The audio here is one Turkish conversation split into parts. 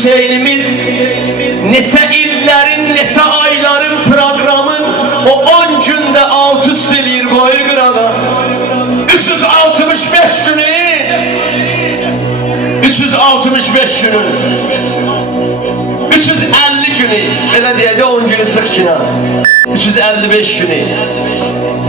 Hüseynimiz neçə illərin, neçə ayların proqramın o 10 gündə alt üst eləyir boyu qırağa. 365 günü 365 günü 350 günü elə deyək də 10 günü çıx kina 355 günü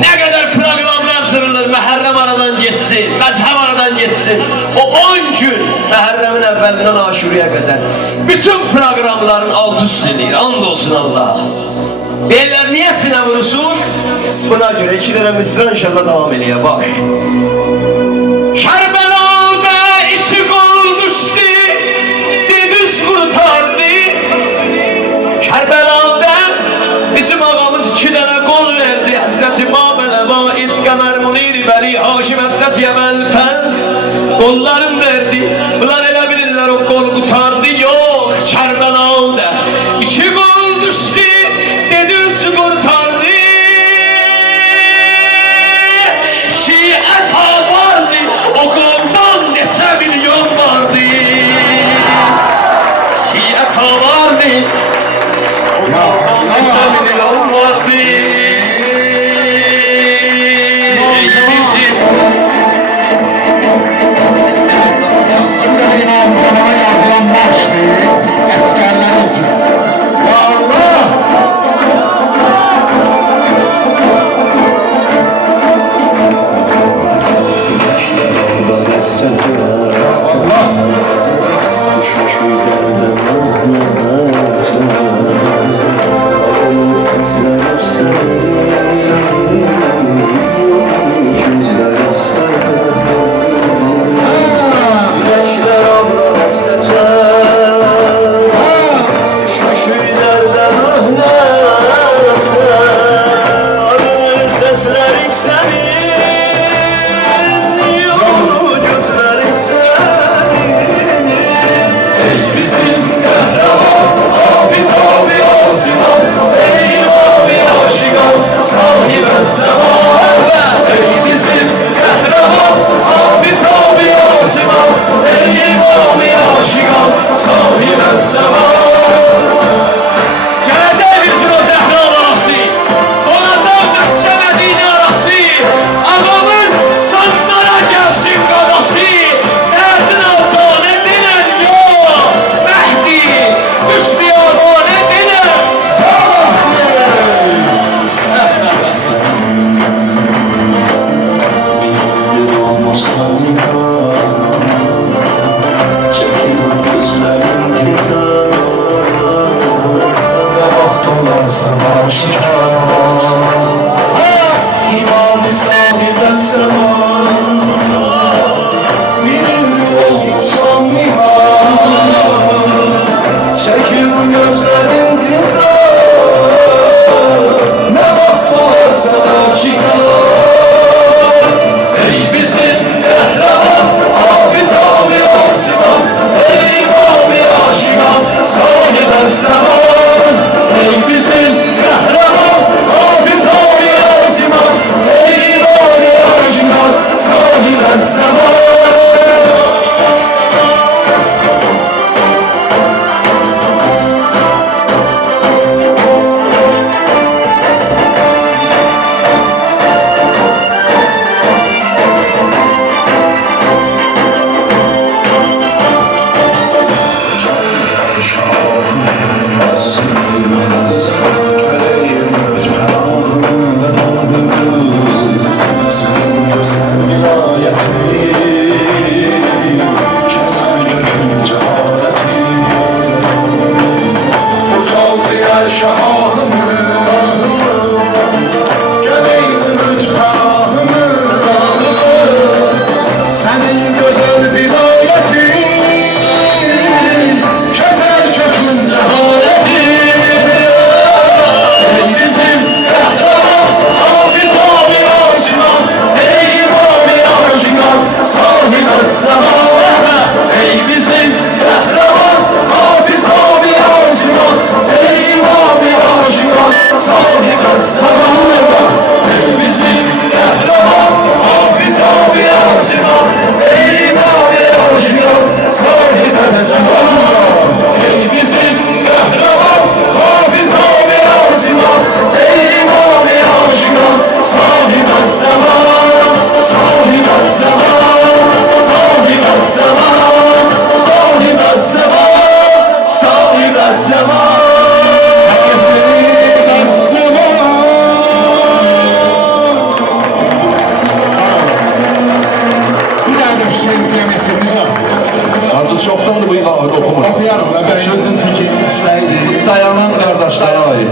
nə qədər proqramlar sırılır, Məhərrəm aradan geçsin, məzhəb aradan geçsin. O 10 gün Məhərrəmin əvvəlindən Aşuraya qədər bütün proqramların alt üst edir, and olsun Allah. Beyler niye sinə vurursunuz? Buna göre 2 dənə misra inşallah devam eləyə, bax. Kərbəladə içi qolmuşdu, dediz qurtardı. Kərbəladə bizim ağamız 2 dənə qol verdi. Həzrəti Babələ vaiz qəmər muniri bəri Haşim Həzrəti Əməl Fəz qollarım verdi. Bunlar elə bilirlər o qol qurtardı. Yox, Kərbəladə 2 qol düşdü, dediz qurtardı. Şiət vardı, o qoldan neçə milyon vardı. Şiət vardı, o qoldan neçə milyon vardı. İmam Zamana yazılan marşdır. Əskər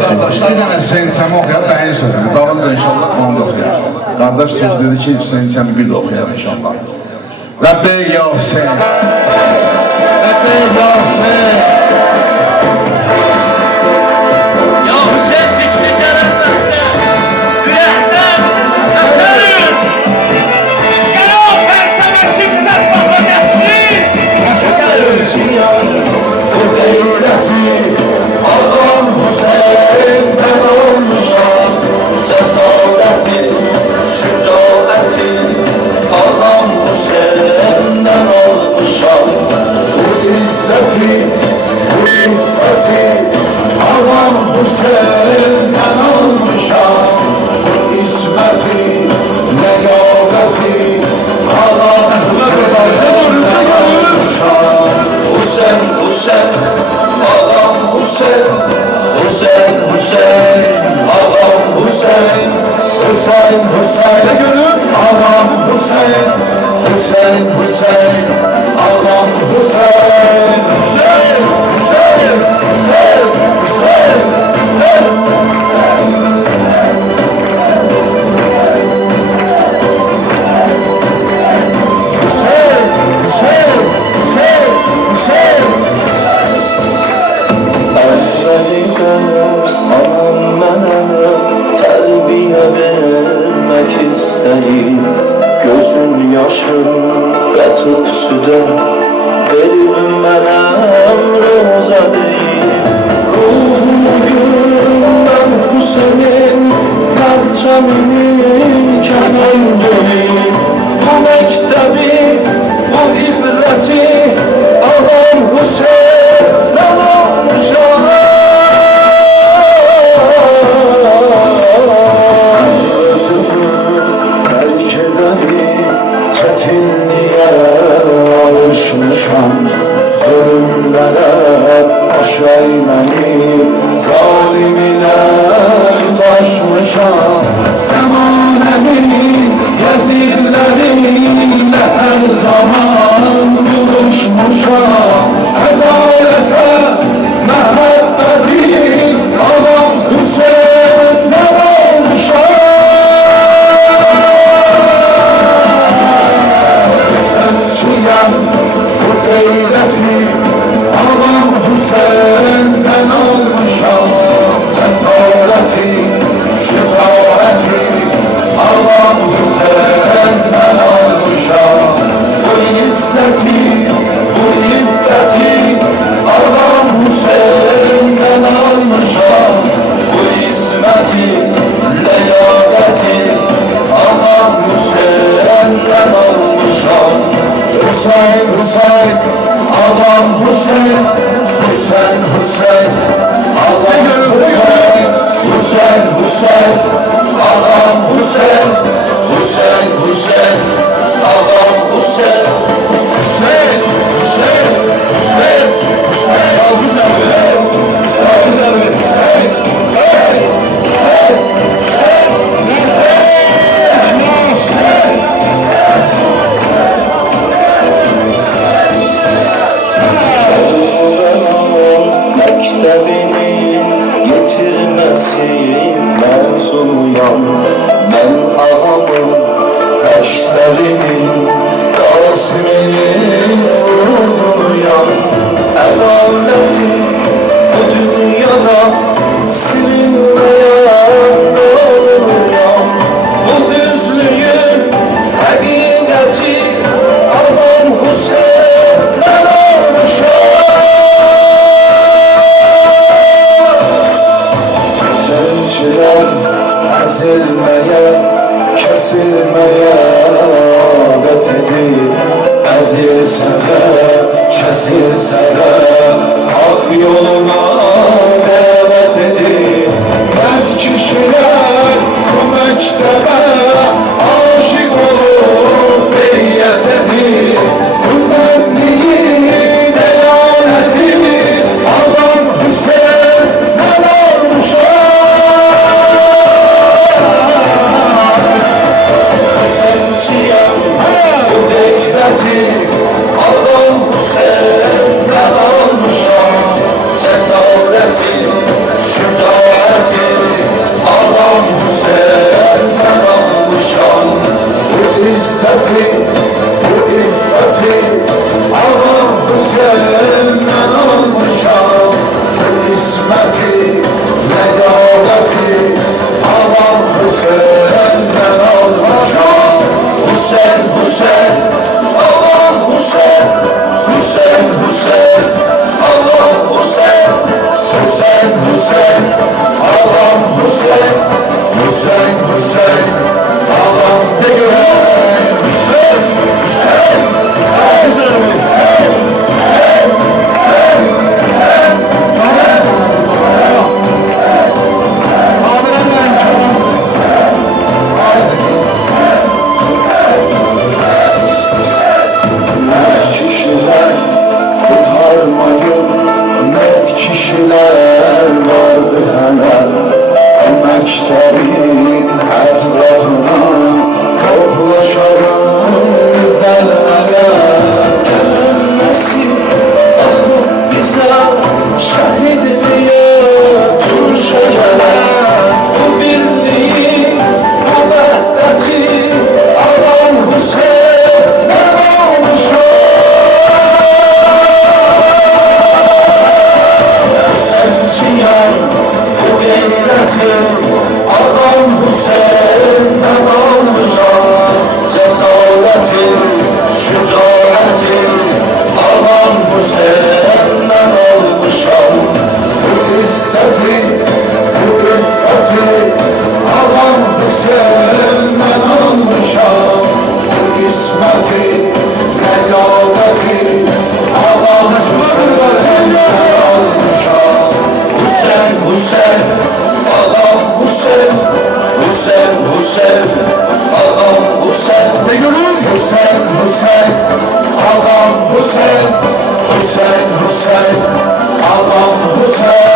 Bir dənə Hüseyin Səmi oxuyar, bəyin sözünü. Dalınca inşallah onu da oxuyar. Qardaş söz dedi ki, Hüseyin Səmi bir də oxuyar inşallah. Rəbbey ya Hüseyin, Rəbbey ya Hüseyin. Ya Hüseyin seçti cənnətdə, ürəkdən əsərin. Gəl o fəlsəfə kimsəz baba nəsli. Bu devleti adam Hüseyin'den olmuşam. Cesareti, şücaeti adam Hüseyin'den olmuşam. Bu izzeti, bu iffeti adam Hüseyin'den olmuşam. Bu ismeti, leyaveti adam Hüseyin'den olmuşam. Hüseyin, Hüseyin, ağam Hüseyin, Hüseyin, Hüseyin, ağam Hüseyin, Hüseyin, Hüseyin, ağam Hüseyin, Hüseyin, Hüseyin, ağam Hüseyin, Hüseyin, Hüseyin, Hüseyin, Hüseyin, Anam mənə tərbiyə vermək istəyir. Gözün yaşın qatıb südə verib mənə rozə deyir. Ruhumu gülümdən Hüseyin, pərçəminin kəməngini. Bu məktəbi, bu ibrəti ağam Hüseyin'dən olmuşam. çetinliğe alışmışam. Zulümlere baş eğmeyip zalim ile tutaşmışam. Zemanenin Yazidleriyle her zaman buluşmuşam. Adalete, mehabbetin adam Hüseyin'den olmuşam. Bu devleti ağam Hüseyin'den olmuşam. Cesareti, şücaeti ağam Hüseyin'den olmuşam. Bu izzeti, bu iffeti ağam Hüseyin'den olmuşam. Bu ismeti, leyaveti ağam Hüseyin'den olmuşam. Hüseyin, Hüseyin, ağam Hüseyin, Hüseyin, Hüseyin, ağam Hüseyin, Hüseyin, Hüseyin, ağam Hüseyin, Hüseyin, Hüseyin, ağam Hüseyin, Hüseyin, Hüseyin, Hüseyin, Hüseyin, Məktəbinin yetirməsin məzunuyam. Mən ağamın əşlərinin qasiminin uğrunuyam. Ədaləti bu dünyada silinməyən doğruyam. Bu düzlüyün həqiqəti ağam Hüseyin'dən olmuşam. Ezilmeye, kesilmeye adet edip ezilse de, kesilse de hak yoluna davet edip mef kişiler bu mektebe aşık olup beyyet edip bu benliğin eyaneti ağam Hüseyin'den olmuşam. Ağam Hüseyin'den olmuşam. Cesareti izzeti, bu iffeti Ağa Hüseyin'den almışam. Bu ismeti, legaveti Ağa Hüseyin'den almışam. Hüseyin, Hüseyin, Allah Hüseyin, Hüseyin, Hüseyin, Allah Hüseyin, Hüseyin, Hüseyin, Ağam Hüseyin, Hüseyin, Hüseyin, Ağam Hüseyin. Kişiler kurtarmayıp mert kişiler vardı hələ. Məktəbin ətrafına toplaşalım zəlmələr. Gelmesi ahı bize şehit diye tüm şeyler. Bu birliği, bu vahdeti Ağa Hüseyin'den almışam. Hüseyin'ciğer bu gayreti Ağa Hüseyin'den almışam. Cesareti, şücaeti Ağa Hüseyin'den almışam. Bu izzeti, bu iffeti Ağam Hüseyin'den almışam. Bu ismeti, legaveti Ağam Hüseyin'den almışam. Hüseyin, Hüseyin, Allah Hüseyin, Hüseyin, Hüseyin, Allah Hüseyin. Hüseyin, Hüseyin, Ağam Hüseyin, Hüseyin, Hüseyin, Ağam Hüseyin.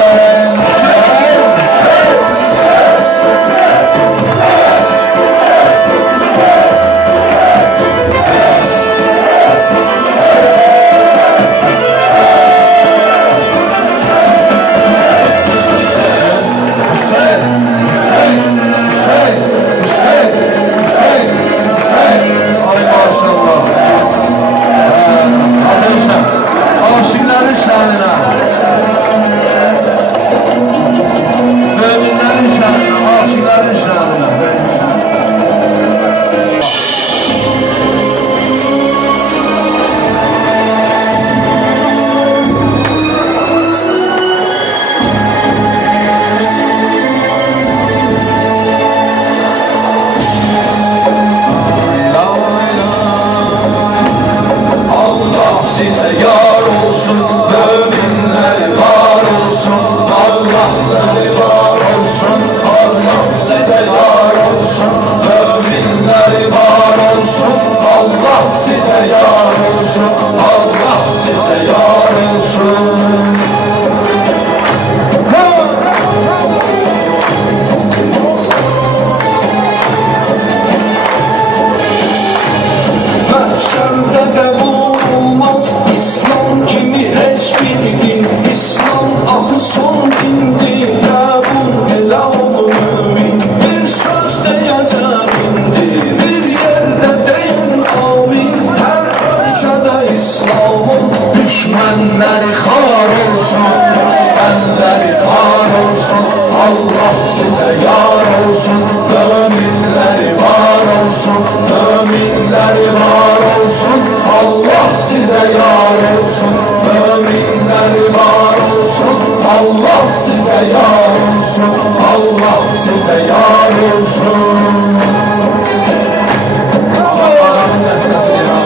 Aşıkların şanına, müminlerin şanına, aşıkların şanına. Allah size yar olsun, müminler var olsun. Allah size var olsun, Allah size yar olsun. Müminler var olsun, Allah size yar olsun. Allah size yar olsun. Mahşerde kabul olmaz İslam kimi hiçbir din. İslam ahı son dindir. Kabul ele ol mümin. Bir söz diyeceğimdir, bir yerde değil amin. Her ölçüde İslam'ın Düşmanları xar olsun, düşmanları xar olsun. Allah size yar olsun, müminleri var olsun, müminleri var olsun. Allah size yar olsun, müminleri var olsun. Allah size yar olsun, Allah size yar olsun. Allah'ın destesi ya.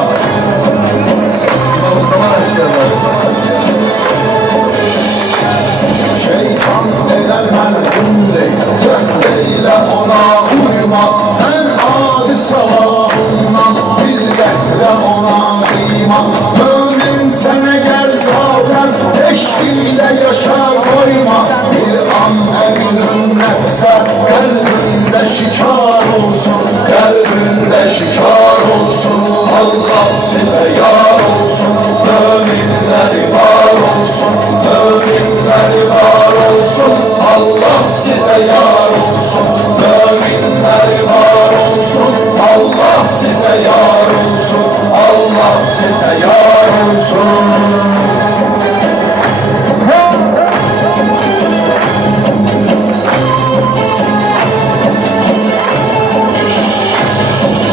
Şeytan elə məlumdur, cəhd elə ona uyma. Ən adi savabından bir qətlə ona qıyma. Mömin sənə gəl zaten eşq ilə yaşa koyma. Bir an əqlün nəfsə qəlbində şikayət yar olsun, Allah size yar olsun.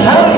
Her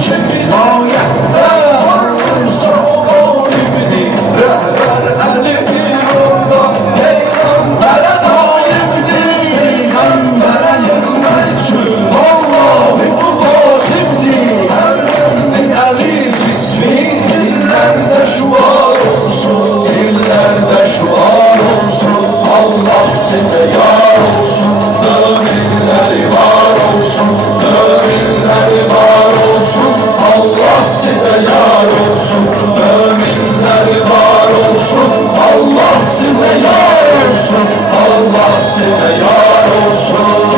çünkü vilayette vardıysa o galibdi, rehber elidir orada, peygambere naibdi. Peygambere yetmek için Allah'ı bu vacibdi. Her verdin eli ismi, dillerde şuar olsun, dillerde şuar olsun. Allah size yar olsun, müminleri var olsun, müminleri var olsun. Allah size yar olsun, müminleri var olsun. Allah size yar olsun, Allah size yar olsun.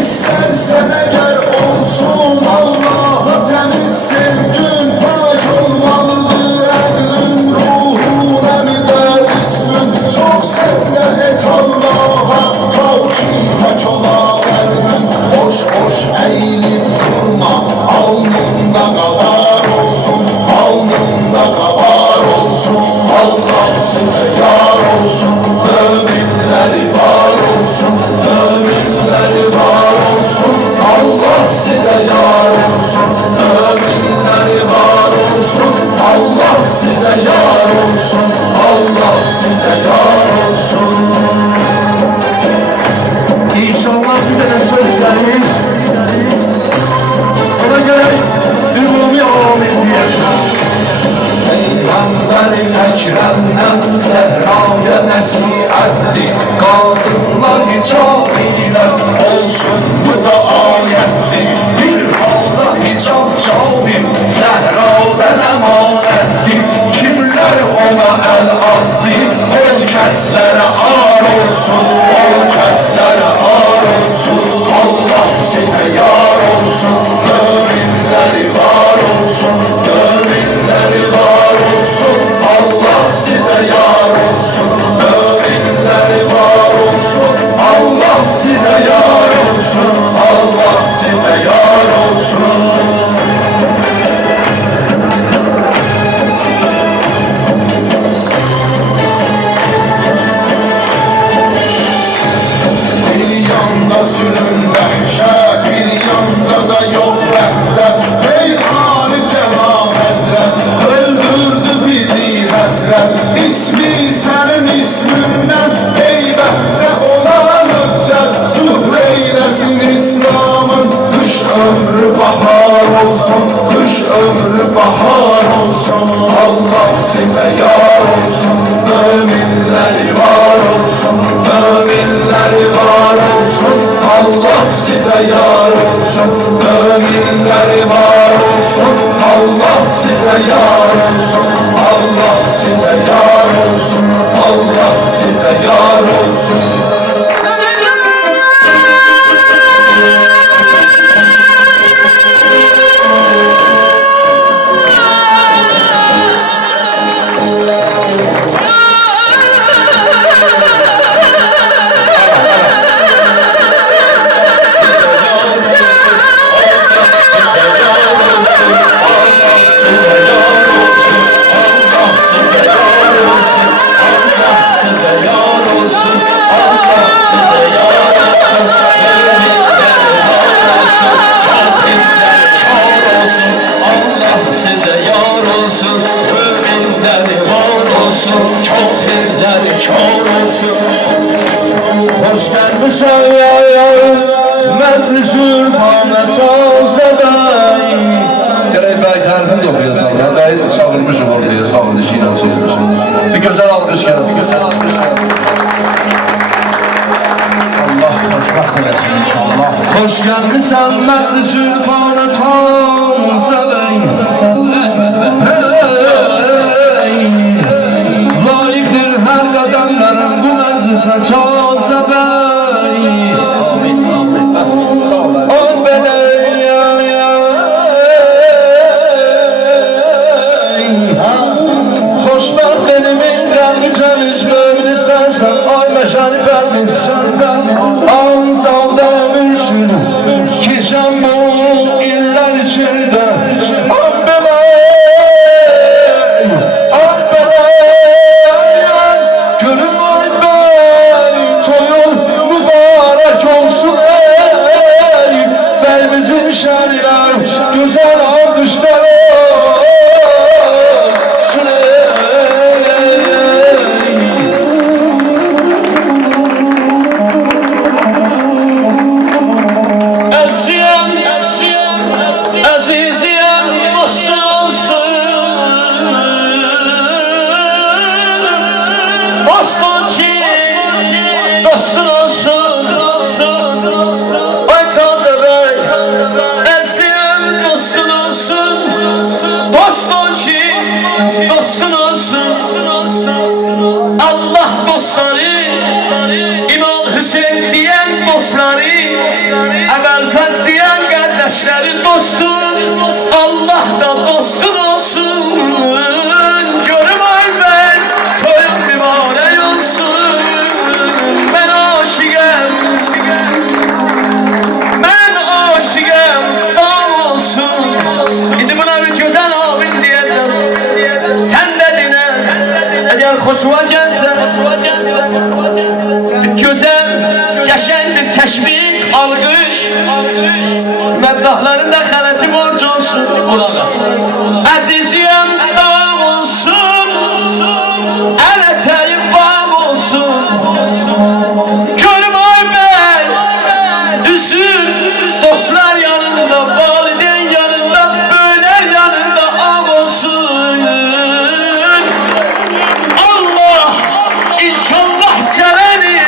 İstersen eğer olsun Allah'a temiz sevgin, pak olmalıdır eklin, ruhun emide cisim. Çok secde et Allah'a ta ki hak ola kalbin. Boş boş eğilip durma, alnında kabar olsun, alnında kabar olsun. Allah size yar olsun, müminleri var olsun, müminleri var olsun. Allah size yar olsun, müminleri var olsun. Allah size yar olsun, Allah size yar olsun. İnşallah bir tane söz gelmiş. Ona göre ümumi amin diyeceğim. Peygamberin Ekrem'den Zehra'ya nasihattir. Kadınlar hicab ile olsun, bu da ayettir. Bir halda hicab cavir, Zehra'dan emanettir. Kimler ona el attı, ol kəslərə ar olsun, ol kəslərə ar olsun. Allah size yar olsun, müminleri var olsun, müminleri var olsun. Allah size yar olsun, müminleri var olsun. Allah size yar olsun, Allah size yar olsun. Bir yanda zulüm dehşet, bir yanda da yok vehdet. Ey Ali Cenab Hazret, öldürdü bizi hasret. İsmi senin isminden, heybette olan hüccet. Zuhreylesin İslam'ın, kış ömrü bahar olsun, kış ömrü bahar olsun. Allah size yar olsun, müminleri var olsun, müminleri var olsun. Allah size yar olsun, müminleri var olsun. Allah size yar olsun, Allah size yar olsun, Allah size yar olsun. Hoş gelmişsin ya Məclis Zülfana Tazəbəy. Gerek bəy tərifini də oxuyasan ya. Bəy çağırmışım ortaya sağ dişi ilə söyləmişim. Bir gözəl alqış gəlsin. Allah xoşbəxt eləsin inşallah. Hoş gelmişsin Məclis Zülfana Tazəbəy. Layıqdır hər qədəmlərin bu məclisə Tazəbəy. Amin, amin. O belə xoşbəxt elimin qəlbi Yaşanı vermiş Ağzalda ömürsün Geçen bu iller içinde Gülüm ay bey Toyun mübarek olsun ey Beyimizin şerler Güzel alkışlar olsun ey Aziziyem dostun olsun Dostun ki dostun olsun Ay taze bey Aziziyem dostun olsun Dostun ki dostun olsun Allah dostları İmam Hüseyin diyen dostları Ebelfez diyen kardeşleri dostum Allah da dostun olsun Görüm ay ben Toyun mübarek olsun Ben aşıkım Ben aşıkım Dağ olsun Şimdi buna bir güzel abim diyeceğim Sen de dinle Eğer hoşuma gelse Bir güzel Yaşayan bir teşvik Algış Meddahların da kaneti borcu olsun Kulak asın Aziziyem dağ olsun El eteğim bağ olsun Görüm ay bey Üzül dostlar yanında Validen yanında Böyle yanında ağ olsun Allah İnşallah celali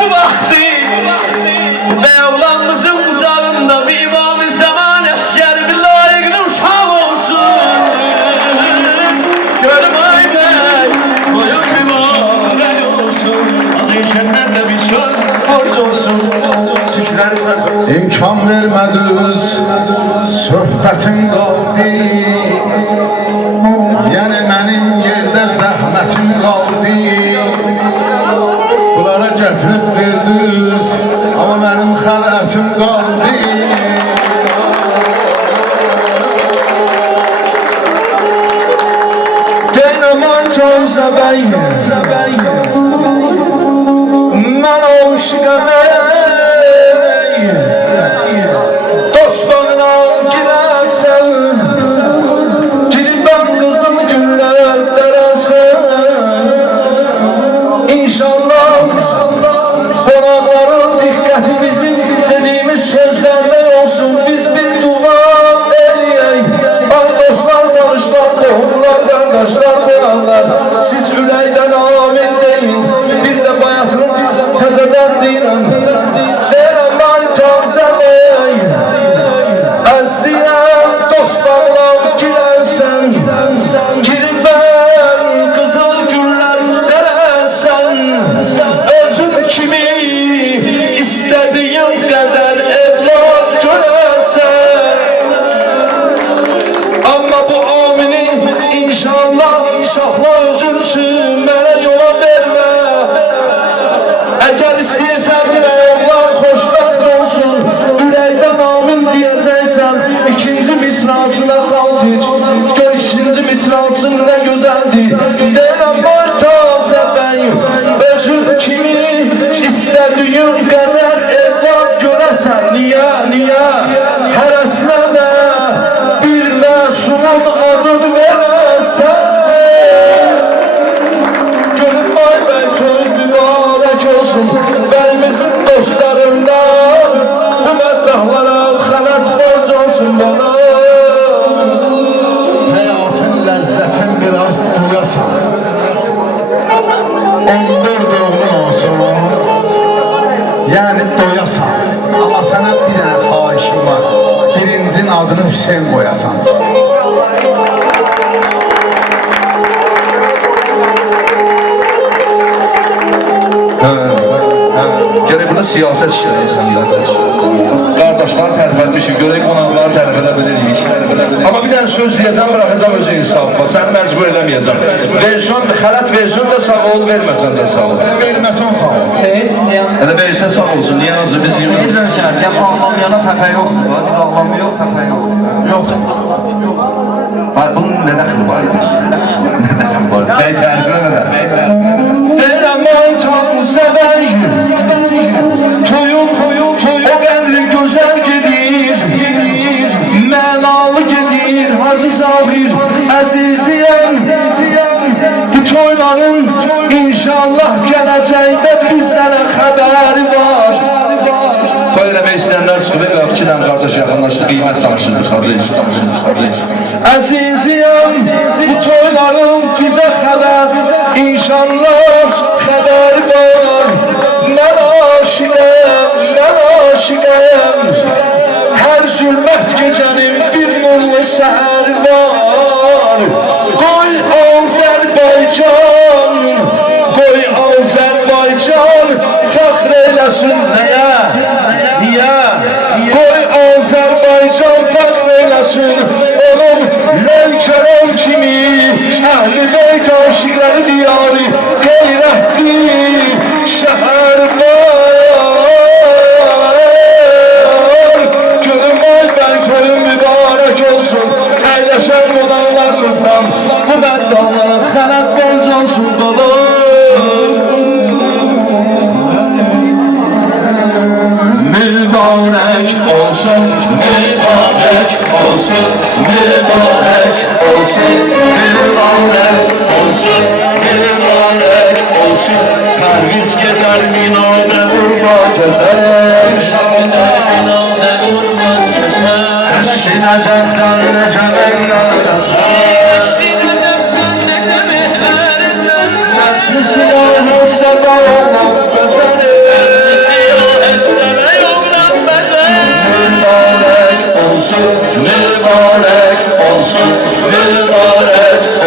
Bu vakti Mevlamızın kucağında bir imam-ı zaman esker bir layıklı uşak olsun Görüm ay bey Toyun mübarek olsun Azı işenden de bir söz borç olsun Şükürleri takım İmkan vermədiniz Söhbətim qaldı Yəni mənim yerdə zəhmətim qaldı Bunlara gətirib verdiniz Amma mənim xələtim qaldı Dynamite olsa ben Ben aşıkım ey Dostlarına girersen Gidip ben kızım günlerlere sen İnşallah Konakların dikkati bizim dediğimiz sözlerle olsun Biz bir dua eleyek Ay dostlar, tanışlar, tohumlar, kardeşler, beyanlar Siz üleyden amin deyin Bir de bayatını tezeden dinen Denem ay tazem ey Əziyem dostlarla girersen Girip ben kızıl güller deresen Özün kimi istediğin kadar evlat göresen Ama bu amini inşallah şahla özünsün Mənə yola verme Eğer istəyirsən mevla xoşbəxt olsun Ürəkdən amin diyeceksen ikinci misrasına kaldır Gör ikinci misrası ne güzeldi Deyəm var taze ben Özün kimi istediğin kadar evlat göresen Niye Həvəslə də bir məsumun adını verəsən Görün vay ben toy mübarek olsun Beyimizin dostlarından Bu məddahlara xələt borc olsun bana Həyatın ləzzətin biraz duyasan 14 doğumun olsun Yəni doyasan Amma sənə bir dənə xahişim var Birincin adını Hüseyin qoyasan Gerek burada siyaset işleri insanlar. qardaşlar tərif etmişik, görək qonaqları tərif edə bilirik. Amma bir dənə söz deyəcəm, bıraxacam özü insafla, səni məcbur eləməyəcəm. Versiyon, xələt versiyon da sağ ol, verməsən də sağ ol. Verməsən sağ ol. Seyit deyəm. Elə verirsə sağ olsun, niyə azı biz Seyit Rövşən, deyəm ağlamayana təpə yoxdur. Biz ağlamı yox, təpə yoxdur. Yox. Bunun nə dəxli var idi? Nə dəxli var idi? Bəy təriflə nə dəxli? Deyirəm, ay tam səvəyi, toyum, o qədri gözəl gedir, mənalı gedir, Hacı Zabir, əziziyəm, bu toyların inşallah gələcəkdə bizlərə xəbəri var. Toy eləmək istəyənlər çıxıb, qapçıdan qardaş yaxınlaşdı, qiymət danışırdı, qardaş. Əziziyəm, bu toyların bizə xəbər, inşallah xəbəri var. Mən aşiqəm, hər zülmət gecənin bir nurlu səhər var. Qoy Azərbaycan, fəxr eləsin nəyə? Niyə? Qoy Azərbaycan fəxr eləsin, onun Lənkəran kimi, Əhl-i Beyt aşiqləri diyarı, qeyrətli şəhər var. Gülüm ay bəy toyun mübarək olsun, əyləşən qonaqlarımızdan, bu məddallara xələt borc olsun, dolar.